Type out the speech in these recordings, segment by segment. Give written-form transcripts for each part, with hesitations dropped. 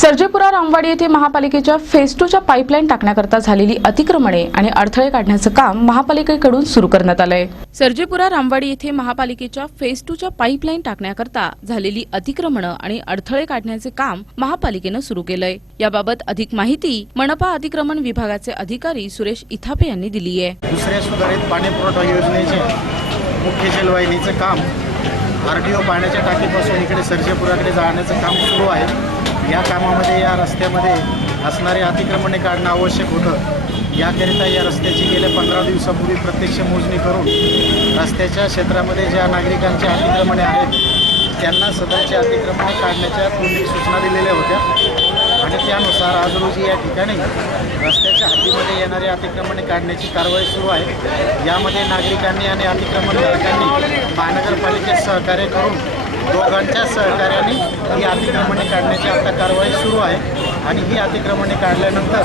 सर्जेपुरा रामवाडी येथे महापालिकेच्या फेज 2 च्या पाईपलाईन टाकण्याकरता झालेली अतिक्रमणे आणि अडथळे काढण्याचं काम महापालिकेकडून सुरू करण्यात आलंय। सर्जेपुरा रामवाडी येथे महापालिकेच्या फेज 2 च्या पाईपलाईन टाकण्याकरता झालेली अतिक्रमणे आणि अडथळे काढण्याचे काम महापालिकेने सुरू केलंय। याबाबत अधिक माहिती मनपा अतिक्रमण विभागाचे अधिकारी सुरेश इथापे यांनी दिली आहे। दुसऱ्या सुधारित पाणी पुरवठा योजनेचे मुख्य जलवाहिनीचं काम आरटीओ पाण्याच्या टाकीपासून इकडे सर्जेपुराकडे जाण्याचं काम सुरू आहे। या कामामध्ये या रस्त्यामध्ये असणारे अतिक्रमणे काढणं आवश्यक होतं। याकरिता या रस्त्याची गेल्या 15 दिवसापूर्वी प्रत्यक्ष मोजणी करून रस्त्याच्या क्षेत्रामध्ये ज्या नागरिकांचे अतिक्रमणे आहेत त्यांना सदरचे अतिक्रमणे काढण्याच्या पूर्वी सूचना दिलेल्या होत्या आणि त्यानुसार आज रोजी या ठिकाणी रस्त्याच्या हद्दीमध्ये येणारे अतिक्रमणे काढण्याची कारवाई सुरू आहे। यामध्ये नागरिकांनी आणि अतिक्रमणधारकांनी महानगरपालिकेत सहकार्य करून दोघांच्या सहकार्याने ही अतिक्रमणे काढण्याची आता कारवाई सुरू आहे आणि ही अतिक्रमणे काढल्यानंतर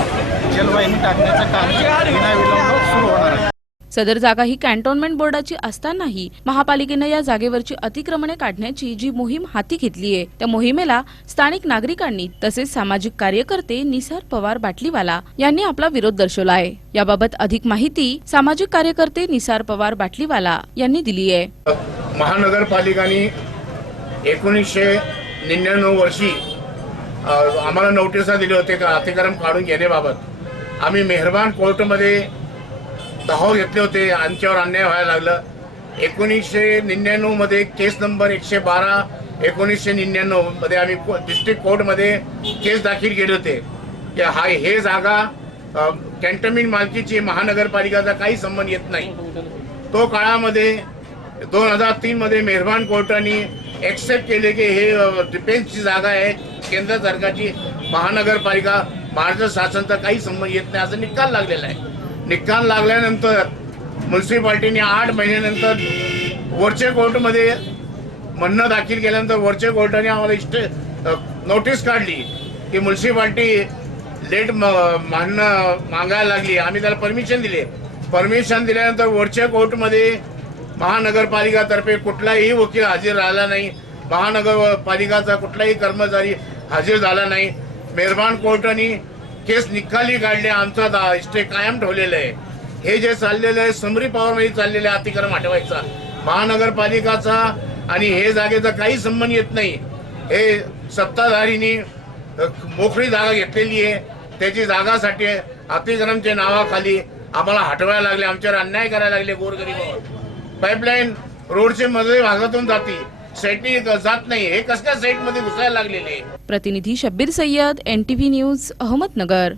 जलवाहिनी टाकण्याचं काम विनाविलंब सुरू होणार आहे। सदर जागा ही कॅन्टोन्मेंट बोर्डाची असतानाही महापालिकेने या जागेवरची अतिक्रमणे काढण्याची जी मोहीम हाती घेतली आहे त्या मोहिमेला स्थानिक नागरिकांनी तसेच सामाजिक कार्यकर्ते निसार पवार बाटलीवाला यांनी आपला विरोध दर्शवला आहे। याबाबत अधिक माहिती सामाजिक कार्यकर्ते निसार पवार बाटलीवाला यांनी दिली आहे। महानगरपालिकाने 1999 वर्षी आम्हाला नोटिसा दिले होते का अतिक्रम काढून घेण्याबाबत। आम्ही मेहरबान कोर्टमध्ये धाव घेतले होते, आमच्यावर अन्याय व्हायला लागलं। 1999 मध्ये केस नंबर 112 1999 मध्ये आम्ही डिस्ट्रिक्ट कोर्टमध्ये केस दाखल केले होते की हे जागा कॅन्टोन्मेंट मालकीची महानगरपालिकेचा काही संबंध येत नाही। तो काळामध्ये 2003 मध्ये मेहरबान कोर्टाने एक्सेप्ट केले की हे डिफेन्सची जागा आहे, केंद्र सरकारची महानगरपालिका महाराष्ट्र शासनाचा काही संबंध येत नाही असं निकाल लागलेला आहे। निकाल लागल्यानंतर म्युन्सिपाल्टीने 8 महिन्यानंतर वरच्या कोर्टमध्ये म्हणणं दाखल केल्यानंतर वरच्या कोर्टाने आम्हाला नोटीस काढली की म्युन्सिपाल्टी लेट मागायला लागली। आम्ही त्याला परमिशन दिले। परमिशन दिल्यानंतर वरच्या कोर्टमध्ये महानगरपालिकातर्फे कुठलाही वकील हजर राहिला नाही, महानगरपालिकाचा कुठलाही कर्मचारी हजर झाला नाही। मेहरबान कोर्टाने केस निकाली काढले, आमचा स्टे कायम ठेवलेला आहे। हे जे चाललेलं आहे समरी पॉवरमध्ये चाललेलं आहे अतिक्रम हटवायचा, महानगरपालिकाचा आणि हे जागेचा काही संबंध येत नाही। हे सत्ताधारींनी मोकळी जागा घेतलेली आहे, त्याची जागासाठी अतिक्रमच्या नावाखाली आम्हाला हटवायला लागले, आमच्यावर अन्याय करायला लागले। गोरगरीबावर पाईपलाईन रोडच्या मध्ये भागातून जाते, सेटनी जात नाही, हे कसं काय सेट मध्ये घुसायला लागलेले। प्रतिनिधी शब्बीर सय्यद, NTV न्यूज, अहमदनगर।